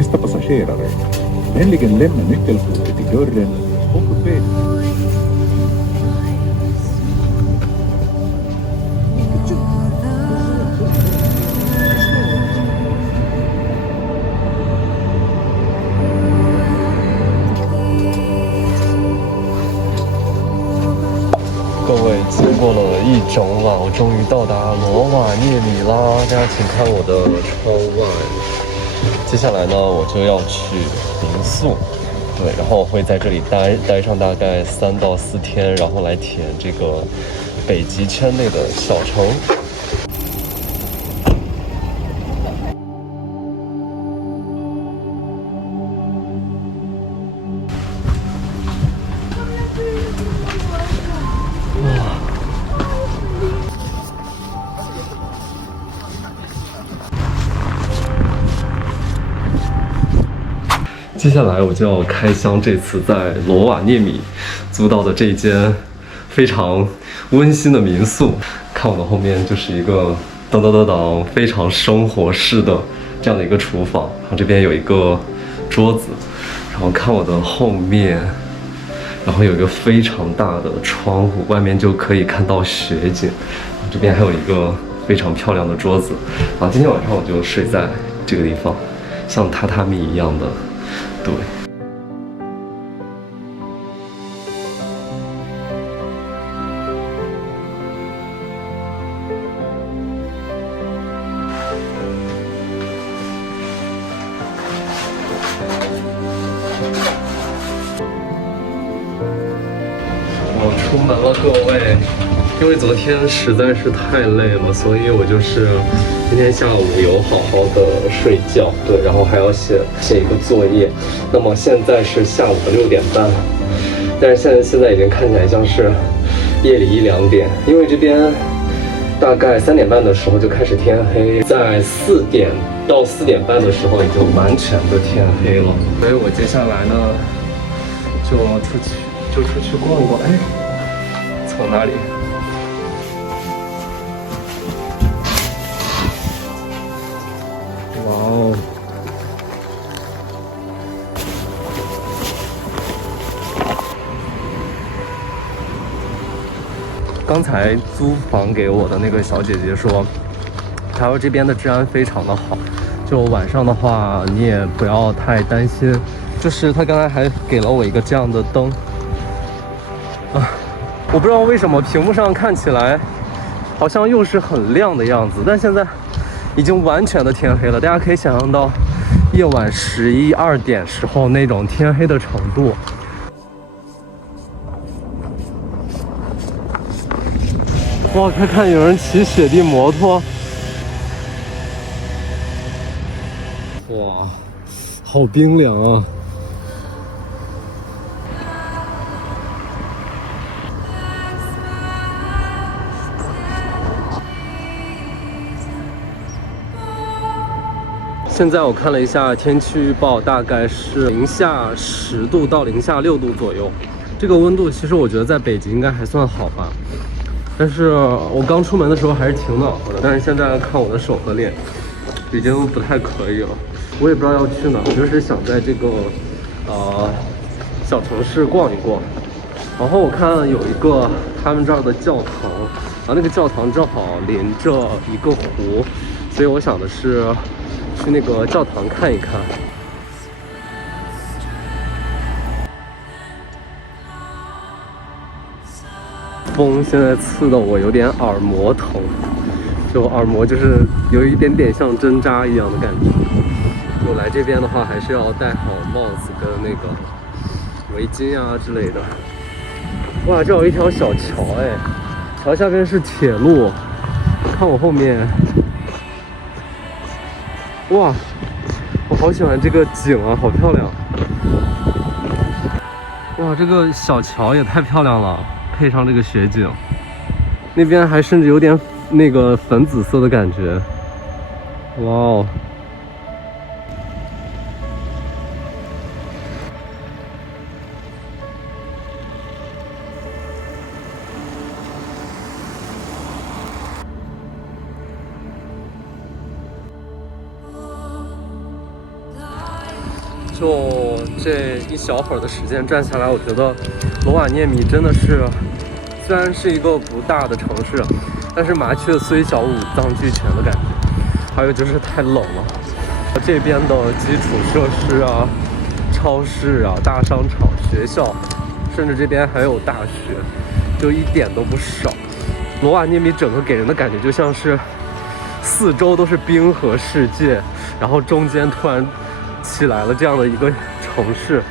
Bästa passagerare, vänligen lämna nyckelkortet i dörren och kupén. 各位，经过了一整晚，我终于到达罗瓦涅米啦！大家请看我的窗外。接下来呢，我就要去民宿，对，然后我会在这里待上大概3到4天，然后来体验这个北极圈内的小城。接下来我就要开箱这次在罗瓦涅米租到的这间非常温馨的民宿。看我的后面就是一个当当当当非常生活式的这样的一个厨房，然后这边有一个桌子，然后看我的后面，然后有一个非常大的窗户，外面就可以看到雪景。这边还有一个非常漂亮的桌子。然后今天晚上我就睡在这个地方，像榻榻米一样的。对，我出门了，各位。因为昨天实在是太累了，所以我就是今天下午有好好的睡觉，对，然后还要写一个作业。那么现在是下午的6点半，但是现在已经看起来像是夜里1、2点，因为这边大概3点半的时候就开始天黑，在4点到4点半的时候已经完全的天黑了。所以我接下来呢就出去逛一逛。哎，从哪里？哇哦！刚才租房给我的那个小姐姐说，她说这边的治安非常的好，就晚上的话你也不要太担心。就是她刚才还给了我一个这样的灯，我不知道为什么屏幕上看起来好像又是很亮的样子，但现在已经完全的天黑了。大家可以想象到夜晚11、2点时候那种天黑的程度。哇，看有人骑雪地摩托，哇，好冰凉啊！现在我看了一下天气预报，大概是-10度到-6度左右。这个温度其实我觉得在北极应该还算好吧。但是我刚出门的时候还是挺暖和的，但是现在看我的手和脸已经不太可以了。我也不知道要去哪，我就是想在这个小城市逛一逛。然后我看有一个他们这儿的教堂，然后那个教堂正好临着一个湖，所以我想的是去那个教堂看一看。风现在刺得我有点耳膜疼，就耳膜就是有一点点像针扎一样的感觉。就来这边的话，还是要戴好帽子跟那个围巾啊之类的。哇，这有一条小桥哎，桥下边是铁路，看我后面。哇，我好喜欢这个景啊，好漂亮！哇，这个小桥也太漂亮了。配上这个雪景，那边还甚至有点那个粉紫色的感觉。哇哦！就这一小会儿的时间转下来，我觉得罗瓦涅米真的是，虽然是一个不大的城市，但是麻雀虽小五脏俱全的感觉。还有就是太冷了，这边的基础设施啊、超市啊、大商场、学校，甚至这边还有大学，就一点都不少。罗瓦涅米整个给人的感觉就像是四周都是冰河世界，然后中间突然起来了这样的一个城市。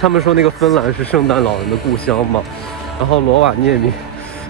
他们说那个芬兰是圣诞老人的故乡嘛，然后罗瓦涅米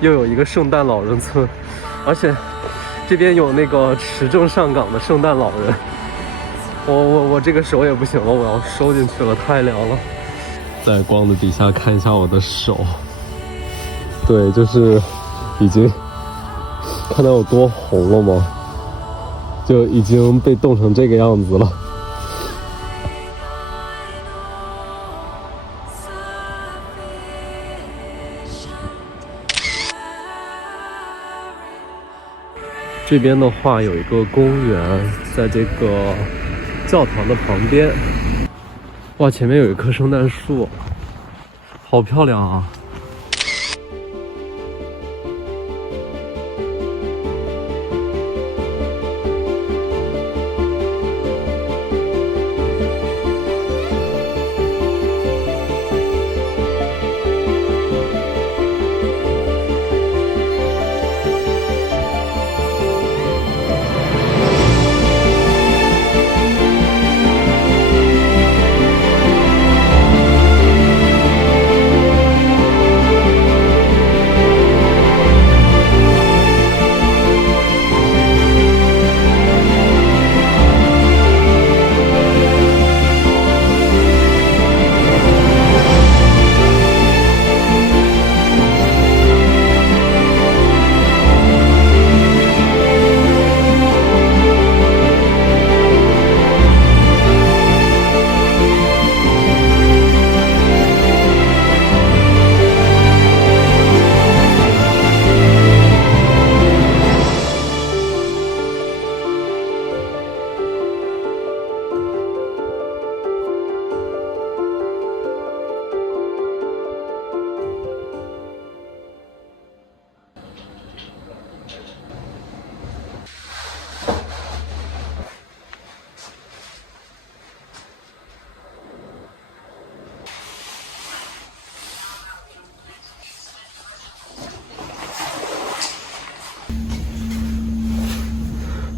又有一个圣诞老人村，而且这边有那个持证上岗的圣诞老人。我这个手也不行了，我要收进去了，太凉了。在光的底下看一下我的手，对，就是已经看到有多红了吗？就已经被冻成这个样子了。这边的话有一个公园，在这个教堂的旁边。哇，前面有一棵圣诞树，好漂亮啊！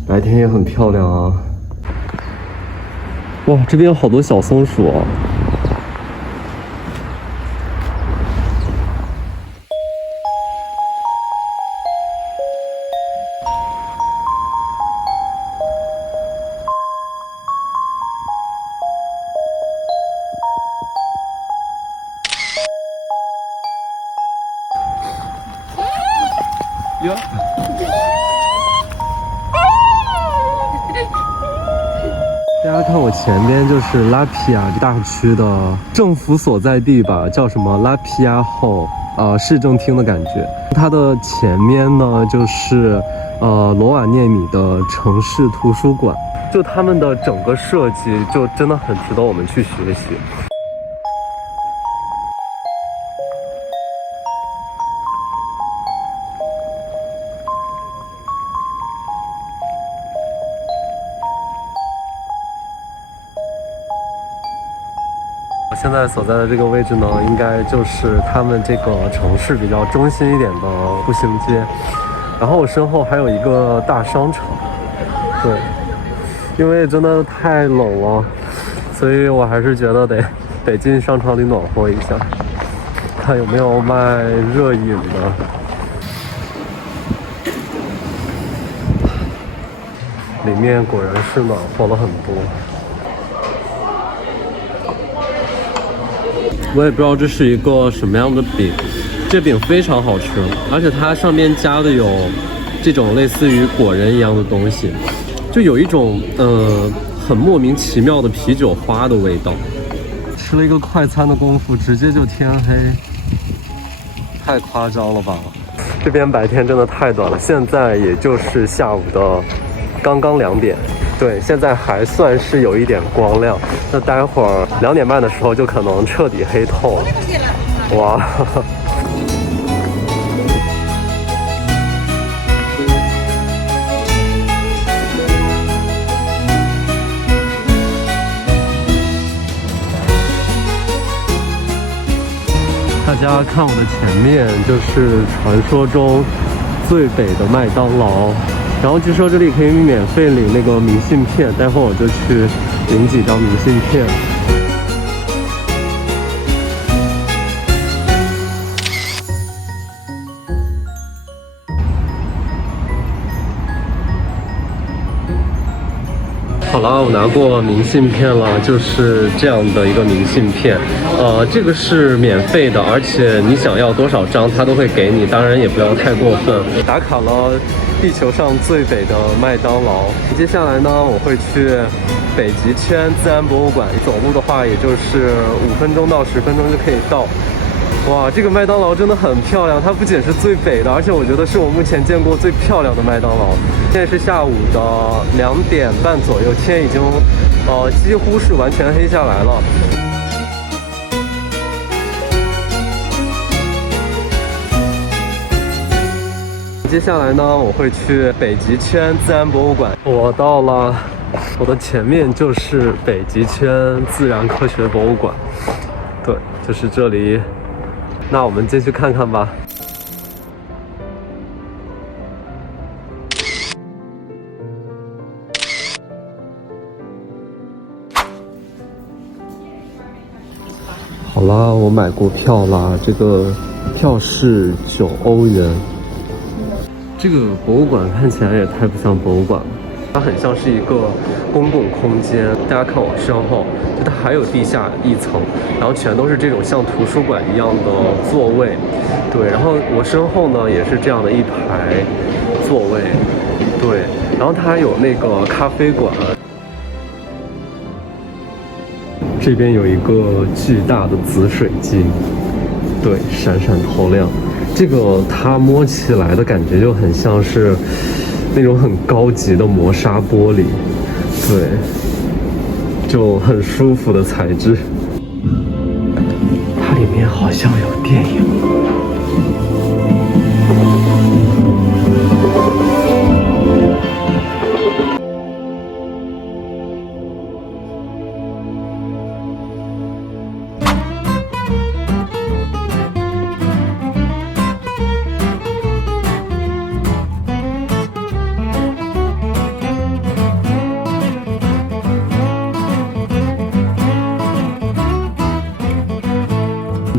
白天也很漂亮啊！哇，这边有好多小松鼠啊！呀！大家看我前边就是拉皮亚大区的政府所在地吧，叫什么拉皮亚后市政厅的感觉。它的前面呢就是罗瓦涅米的城市图书馆，就他们的整个设计就真的很值得我们去学习。现在所在的这个位置呢，应该就是他们这个城市比较中心一点的步行街。然后我身后还有一个大商场，对，因为真的太冷了，所以我还是觉得得进商场里暖和一下，看有没有卖热饮的。里面果然是暖和了很多。我也不知道这是一个什么样的饼，这饼非常好吃，而且它上面加的有这种类似于果仁一样的东西，就有一种很莫名其妙的啤酒花的味道。吃了一个快餐的功夫，直接就天黑，太夸张了吧！这边白天真的太短了，现在也就是下午的刚刚2点。对，现在还算是有一点光亮，那待会儿2点半的时候就可能彻底黑透了。哇！大家看我的前面，就是传说中最北的麦当劳。然后据说这里可以免费领那个明信片，待会儿我就去领几张明信片。好了，我拿过明信片了，就是这样的一个明信片。这个是免费的，而且你想要多少张，它都会给你。当然也不要太过分。打卡了地球上最北的麦当劳。接下来呢，我会去北极圈自然博物馆，走路的话也就是5分钟到10分钟就可以到。哇，这个麦当劳真的很漂亮，它不仅是最北的，而且我觉得是我目前见过最漂亮的麦当劳。现在是下午的2点半左右，天已经几乎是完全黑下来了。接下来呢，我会去北极圈自然博物馆。我到了，我的前面就是北极圈自然科学博物馆。对，就是这里。那我们进去看看吧。好啦，我买过票啦，这个票是9欧元。这个博物馆看起来也太不像博物馆了，它很像是一个公共空间。大家看我身后，就它还有地下1层，然后全都是这种像图书馆一样的座位。对，然后我身后呢也是这样的一排座位。对，然后它还有那个咖啡馆。这边有一个巨大的紫水晶，对，闪闪透亮。这个它摸起来的感觉就很像是那种很高级的磨砂玻璃，对，就很舒服的材质。它里面好像有电影。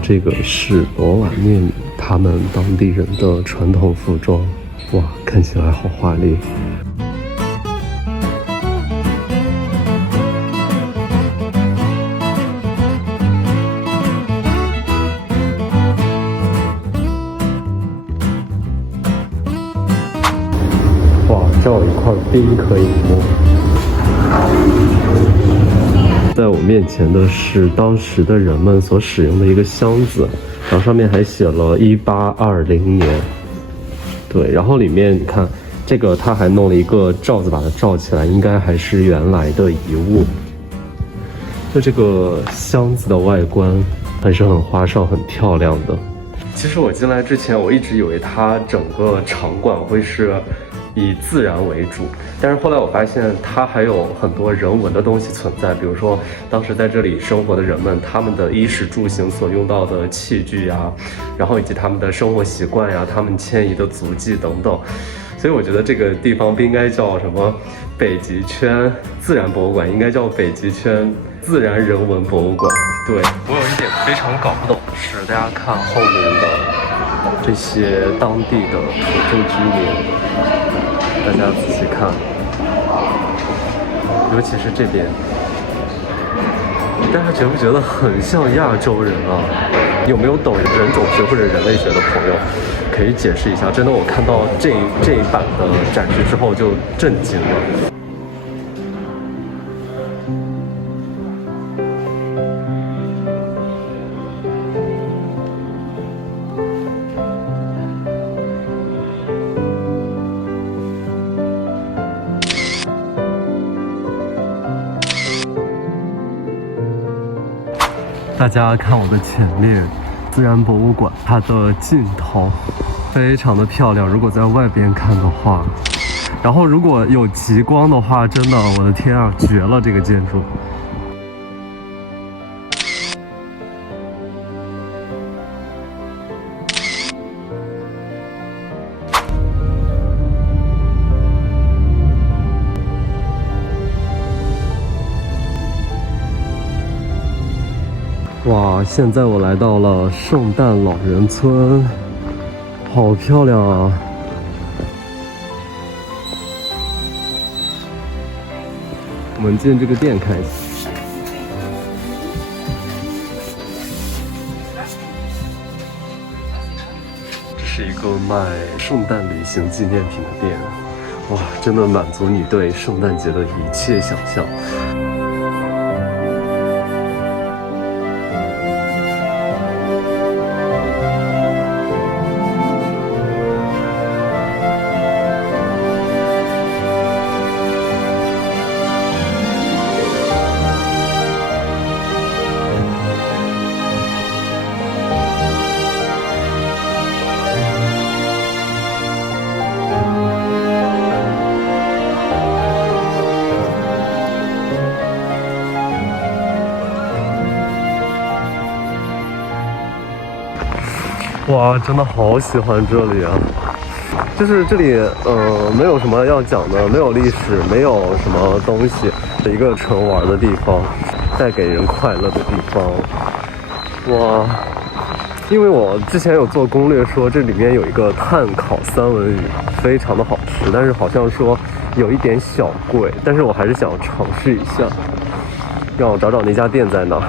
这个是罗瓦涅米他们当地人的传统服装，哇，看起来好华丽。哇，这有一块冰可以摸。在我面前的是当时的人们所使用的一个箱子，然后上面还写了1820年。对，然后里面你看，这个他还弄了一个罩子把它罩起来，应该还是原来的遗物。就这个箱子的外观还是很花哨、很漂亮的。其实我进来之前，我一直以为它整个场馆会是以自然为主，但是后来我发现它还有很多人文的东西存在，比如说当时在这里生活的人们，他们的衣食住行所用到的器具呀，然后以及他们的生活习惯呀，他们迁移的足迹等等。所以我觉得这个地方不应该叫什么北极圈自然博物馆，应该叫北极圈自然人文博物馆。对，我有一点非常搞不懂的是，大家看后面的这些当地的土著居民，大家仔细看，尤其是这边，大家觉不觉得很像亚洲人啊？有没有懂人种学或者人类学的朋友可以解释一下？真的，我看到这一版的展示之后就震惊了。大家看我的前列，自然博物馆，它的尽头非常的漂亮。如果在外边看的话，然后如果有极光的话，真的，我的天啊，绝了这个建筑。哇，现在我来到了圣诞老人村，好漂亮啊！我们进这个店看一下。这是一个卖圣诞旅行纪念品的店，哇，真的满足你对圣诞节的一切想象。哇，真的好喜欢这里啊！就是这里，没有什么要讲的，没有历史，没有什么东西，一个纯玩的地方，带给人快乐的地方。哇，因为我之前有做攻略说这里面有一个炭烤三文鱼，非常的好吃，但是好像说有一点小贵，但是我还是想尝试一下，让我找找那家店在哪。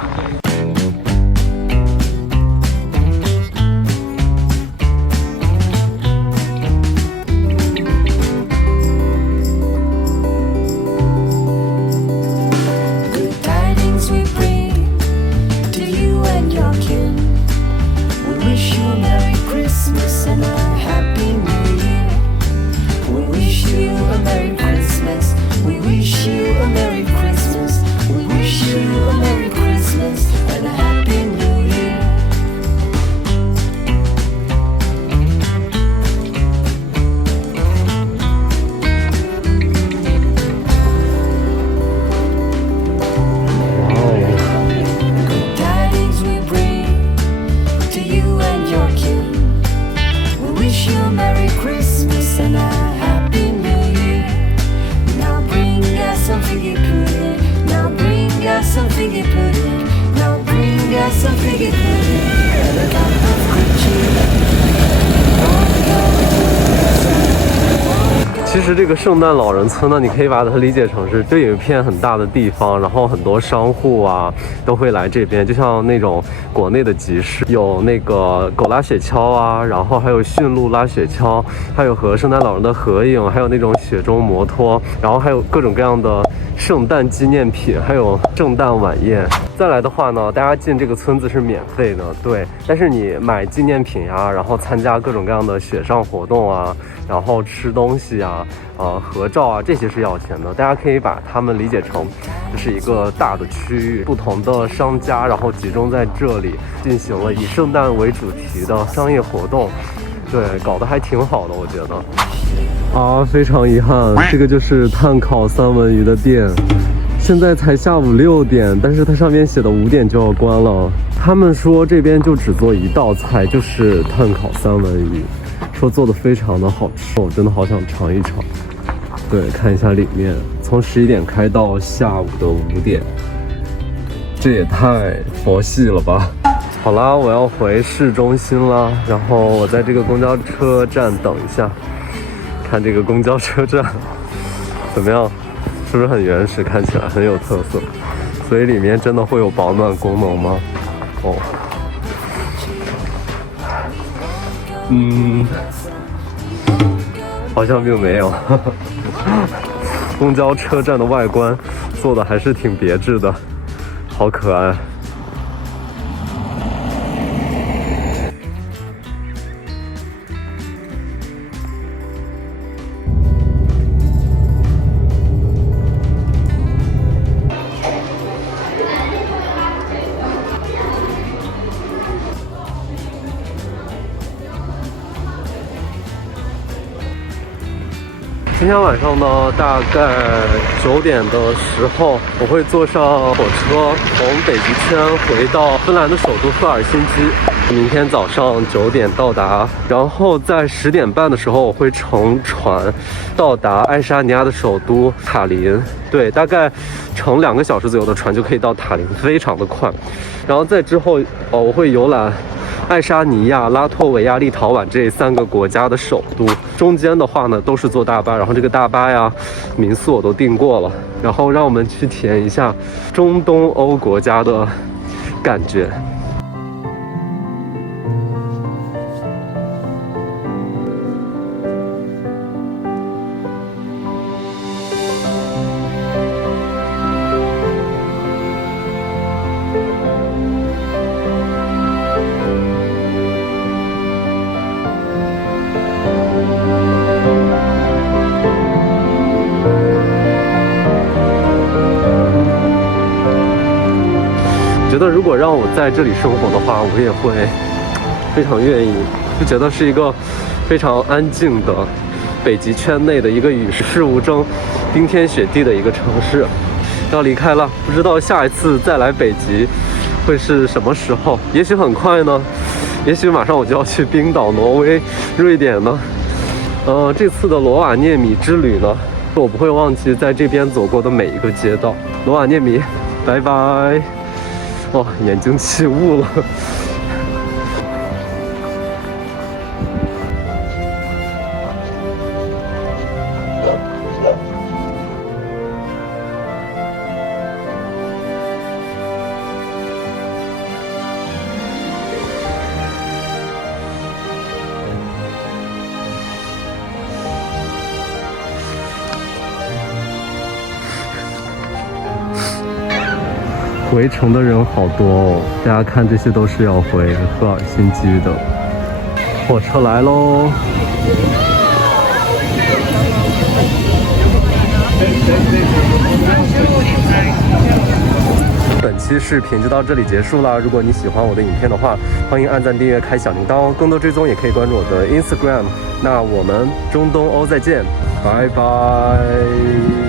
其实这个圣诞老人村呢，你可以把它理解成是这有一片很大的地方，然后很多商户啊都会来这边，就像那种国内的集市，有那个狗拉雪橇啊，然后还有驯鹿拉雪橇，还有和圣诞老人的合影，还有那种雪中摩托，然后还有各种各样的圣诞纪念品，还有圣诞晚宴。再来的话呢，大家进这个村子是免费的，对，但是你买纪念品呀，然后参加各种各样的雪上活动啊，然后吃东西啊，合照啊，这些是要钱的。大家可以把它们理解成这是一个大的区域，不同的商家然后集中在这里进行了以圣诞为主题的商业活动，对，搞得还挺好的，我觉得。啊，非常遗憾，这个就是炭烤三文鱼的店，现在才下午6点，但是它上面写的5点就要关了。他们说这边就只做一道菜，就是炭烤三文鱼，说做的非常的好吃，我真的好想尝一尝。对，看一下里面，从11点开到下午的5点，这也太佛系了吧。好啦，我要回市中心啦，然后我在这个公交车站等一下，看这个公交车站怎么样，是不是很原始，看起来很有特色？所以里面真的会有保暖功能吗？哦，好像并没有。公交车站的外观做的还是挺别致的，好可爱。今天晚上呢，大概9点的时候，我会坐上火车从北极圈回到芬兰的首都赫尔辛基。明天早上9点到达，然后在10点半的时候，我会乘船到达爱沙尼亚的首都塔林。对，大概乘2个小时左右的船就可以到塔林，非常的快。然后在之后，我会游览爱沙尼亚、拉脱维亚、立陶宛这3个国家的首都，中间的话呢都是坐大巴，然后这个大巴呀、民宿我都订过了，然后让我们去体验一下中东欧国家的感觉。觉得如果让我在这里生活的话，我也会非常愿意，就觉得是一个非常安静的北极圈内的一个与世无争、冰天雪地的一个城市。要离开了，不知道下一次再来北极会是什么时候？也许很快呢，也许马上我就要去冰岛、挪威、瑞典呢。这次的罗瓦涅米之旅呢，我不会忘记在这边走过的每一个街道。罗瓦涅米，拜拜。哇，眼睛起雾了。围城的人好多哦，大家看，这些都是要回赫尔辛基的。火车来喽！本期视频就到这里结束了。如果你喜欢我的影片的话，欢迎按赞、订阅、开小铃铛哦。更多追踪也可以关注我的 Instagram。那我们中东欧再见，拜拜。